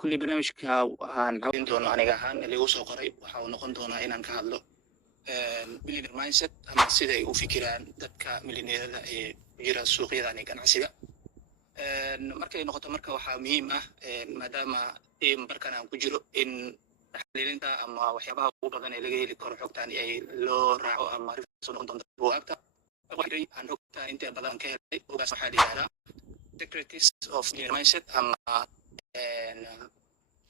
كل برنامجka waxaan caawin doonaa aniga ahaan lagu soo qoray waxa uu noqon doonaa inaan ka hadlo millionaire mindset ama sida ay u fikiraan dadka milyaneerada ee jira suuqyadan ganacsiga. Markay noqoto marka waxaa muhiim ah maadaama markan aan ku jiro in taxliilinta ama waxyaabaha ugu badan ee laga heli karo xogtan ay loo raaco ama soo noqon doonto buugaagta. Aan xogta inta badan ka helay buugaas waxaa la yidhahdaa Secrets of Millionaire Mindset ama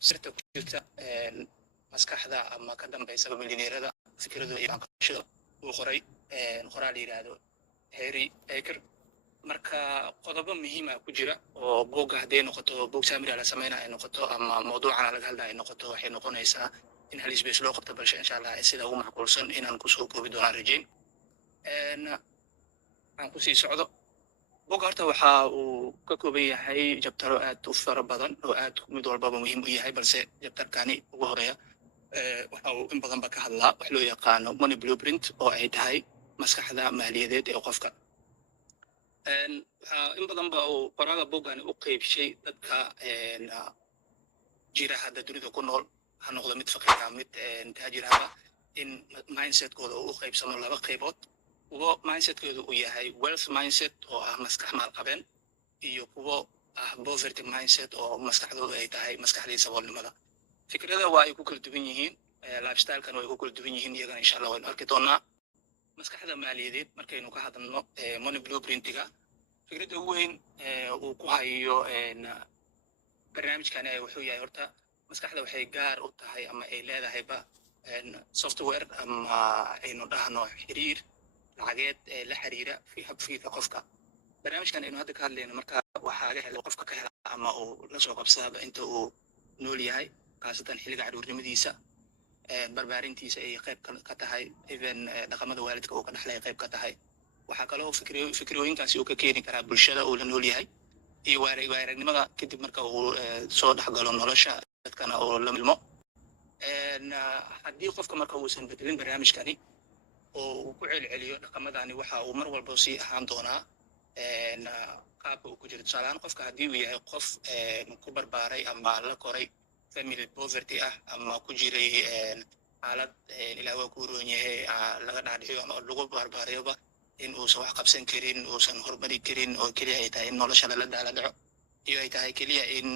sirta ku jirta maskaxda ama ka dambeysaba milyaneerada fikradooda iyo aqoonshada uu qoray qoraal yiraahdo Harry Eker. Marka qodobo muhiim ah ku jira oo buugga haddii noqoto buug saamira la sameynaa ay noqoto ama mawduucan laga hadlaa ay noqoto waxay noqonaysaa in hal isbees loo qabto balse insha Allah sida ugu macquulsan inaan ku soo koobi doonaan rajayn aan ku sii socdo. buugga horta waxa uu ka kooban yahay jabtaro aad u fara badan oo aad mid walbaba muhiim u yahay balse jabtarkani ugu horeeya waxa uu in badan ba ka hadlaa wax loo yaqaano money blueprint oo ay tahay maskaxda maaliyadeed ee qofka. in badan ba uu qoraaga buuggani u qeybshay dadka jira hadda dunida ku nool ha noqdo mid faqiir ah mid taajir ah in mindsetkooda uu u qeybsamo laba qeybood. kuwo mindsetkoodu uu yahay wealth mindset oo ah maskax maalqabeen iyo kuwo ah poverty mindset oo maskaxdoodu ay tahay maskaxdii saboolnimada. fikrada waa ay ku kala duwan yihiin lifestyle-kan waa ay ku kala duwan yihiin iyagana insha Allah waynu arki doonaa. maskaxda maaliyadeed markaynu ka hadalno money blueprint-ga fikradda ugu weyn uu ku hayo barnaamijkan wuxuu yahay horta maskaxda waxay gaar u tahay ama ay leedahayba software ama aynu dhahno xiriir lacageed la xiriira fi habfiika qofka. barnaamijkan aynu hadda ka hadlayno marka waxaa laga helo qofka ka hela ama uu la soo qabsada inta uu nool yahay khaasatan xilliga caruurnimadiisa barbaarintiisa ay qayb ka tahay even dhaqamada waalidka uu ka dhaxlay qayb ka tahay. waxaa kaloo fikrooyinkaasi uu ka keeni karaa bulshada uu la nool yahay iyo waaragnimada kadib marka uu soo dhexgalo nolosha dadkana oo la milmo. haddii qofka marka uusan bedelin barnaamijkani oo uu ku celceliyo dhaqamadani waxa uu mar walba sii ahaan doonaa qaabka uu ku jiro. tusaalehaan qofka haddii uu yahay qof ku barbaaray ama la koray family poverty ah ama ku jiray xaalad ilaa waa ku roon yahay laga dhaadhiciyo ama lagu barbaarayoba in uusan wax qabsan karin uusan horumari karin oo keliya ay tahay in nolosha lala daala dhaco iyo ay tahay keliya in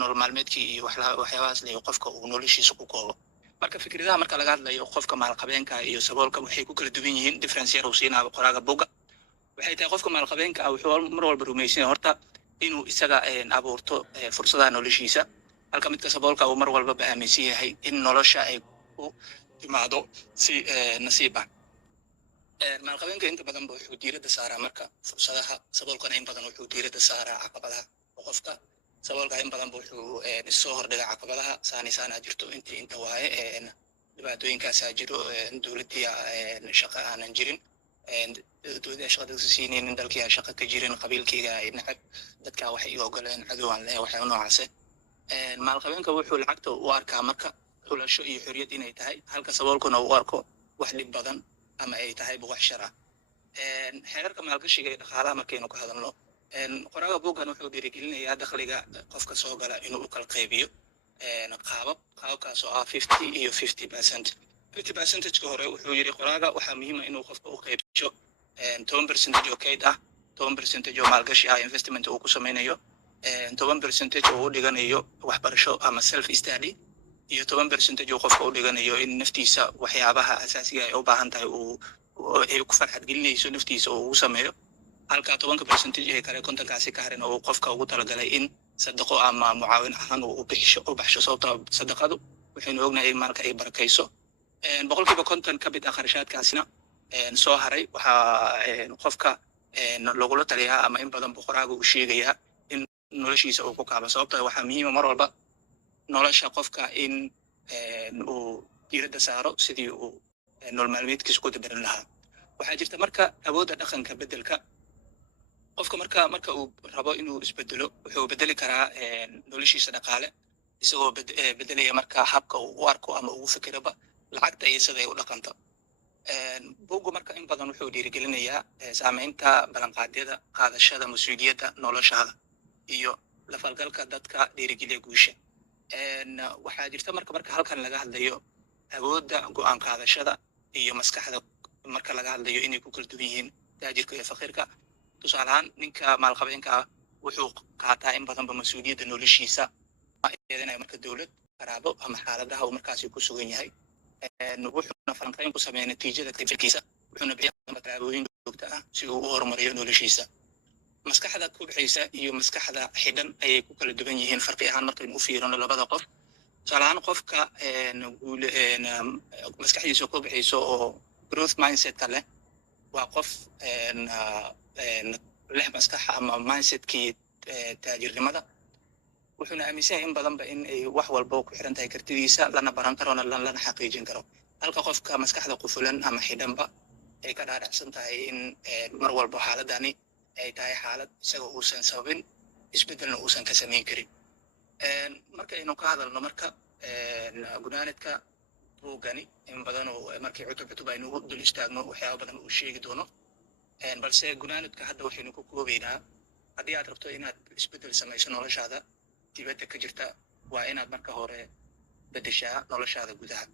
nolol maalmeedkii iyo waxyaabahaas leeyahay qofka uu noloshiisa ku koobo. marka fikradaha marka laga hadlayo qofka maalqabeenka iyo saboolka waxay ku kala duwan yihiin difference yar uu siinaa qoraaga buugga. waxay tahay qofka maalqabeenka wuxuu mar walba rumaysan yahay horta inuu isaga abuurto fursadaha noloshiisa halka midka saboolka uu mar walba aaminsan yahay in nolosha ay ku timaado si nasiib ah. maalqabeenka inta badan wuxuu diiradda saaraa marka fursadaha saboolkana in badan wuxuu diiradda saaraa caqabadaha qofka saboolka in badan wuxuu soo hordhiga caqabadaha saana jirto inta waaye dhibaatooyinkaasaa jiro dowladii shaqo aanan jirin dowladda shaqada siinaynin dalkii shaqo ka jirin qabiilkayga ay nacab dadka waxay u ogoleen cadowaan leh waxay noocaase. maalqabeenka wuxuu lacagta u arkaa marka xulasho iyo xorriyad inay tahay halka saboolkuna uu arko wax dhib badan ama ay tahay wax shar ah. xeerarka maalgashiga ee dhaqaalaha markaynu ka hadalno qoraaga buuggan wuxuu dhiirigelinayaa dakhliga qofka soo gala inuu u kala qaybiyo qaababkaas oo ah 50 iyo 50%. 50% hore wuxuu yiri qoraaga waxaa muhiim ah inuu qofka u qaybiyo 10% oo kayd ah 10% oo maalgashi ah investment uu ku sameynayo 10% oo u dhiganayo waxbarasho ama self study iyo 10% oo qofka u dhiganayo in naftiisa waxyaabaha asaasiga ay u baahan tahay ay ku farxad gelinayso naftiisa oo uu sameeyo halka 10% ee kale kontankaasi ka harin oo qofka ugu talagalay in sadaqo ama mucaawin ahaan uu baxsho sababta sadaqadu waxaynu ognahay maalka ay barakayso. boqolkiiba konton ka mid ah kharashaadkaasina soo haray waxaa qofka lagula taliyaa ama in badan qoraaga uu sheegayaa in noloshiisa uu ku kaabo sababta waxaa muhiim mar walba nolosha qofka in uu diiradda saaro sidii uu nolol maalmeedkiisa ku dabaran lahaa. waxaa jirta marka awoodda dhaqanka bedelka qofka marka uu rabo inuu isbedelo wuxuu bedeli karaa noloshiisa dhaqaale isagoo bedelaya marka habka uu u arko ama uu fikiraba lacagta iyo sida ay u dhaqanto. buuggu marka in badan wuxuu dhiirigelinayaa saamaynta ballanqaadyada qaadashada mas'uuliyadda noloshaada iyo la falgalka dadka dhiirigeliya guusha. Waxaa jirta marka halkan laga hadlayo awoodda go'aan qaadashada iyo maskaxda marka laga hadlayo inay ku kala duwan yihiin taajirka iyo faqiirka. Tusaale ahaan ninka maalqabeenka ah wuxuu qaataa in badanba mas-uuliyadda noloshiisa eedanaya marka dowlad qaraabo ama xaaladaha uu markaasi ku sugan yahay. wuxuuna falanqayn ku sameeyaa natiijada fikirkiisa wuxuuna bixiyaa tallaabooyin joogto ah si uu u horumariyo noloshiisa. maskaxda kobcaysa iyo maskaxda xidhan ayay ku kala duwan yihiin farqi ahaan markaynu u fiirino labada qof. tusaale ahaan qofka maskaxdiisa kobcaysa oo growth mindsetka leh waa qof leh maskaxa ama mindsetkii taajirnimada wuxuuna aaminsan yahay in badanba in ay wax walba ku xiran tahay kartidiisa lana baran karo lana xaqiijin karo. halka qofka maskaxda qufulan ama xidhanba ay ka dhaadhacsan tahay in mar walba xaaladani ay tahay xaalad isaga uusan sababin isbedelna uusan ka samayn karin. markaynu ka hadalno marka gunaanadka buugani in badan oo markii cutub aynu u dul istaagno waxyaaba badan uu sheegi doono. balse gunaanadka hadda waxaynu ku koobaynaa haddii aad rabto inaad isbedel samayso noloshaada dibadda ka jirta waa inaad marka hore bedeshaa noloshaada gudaha.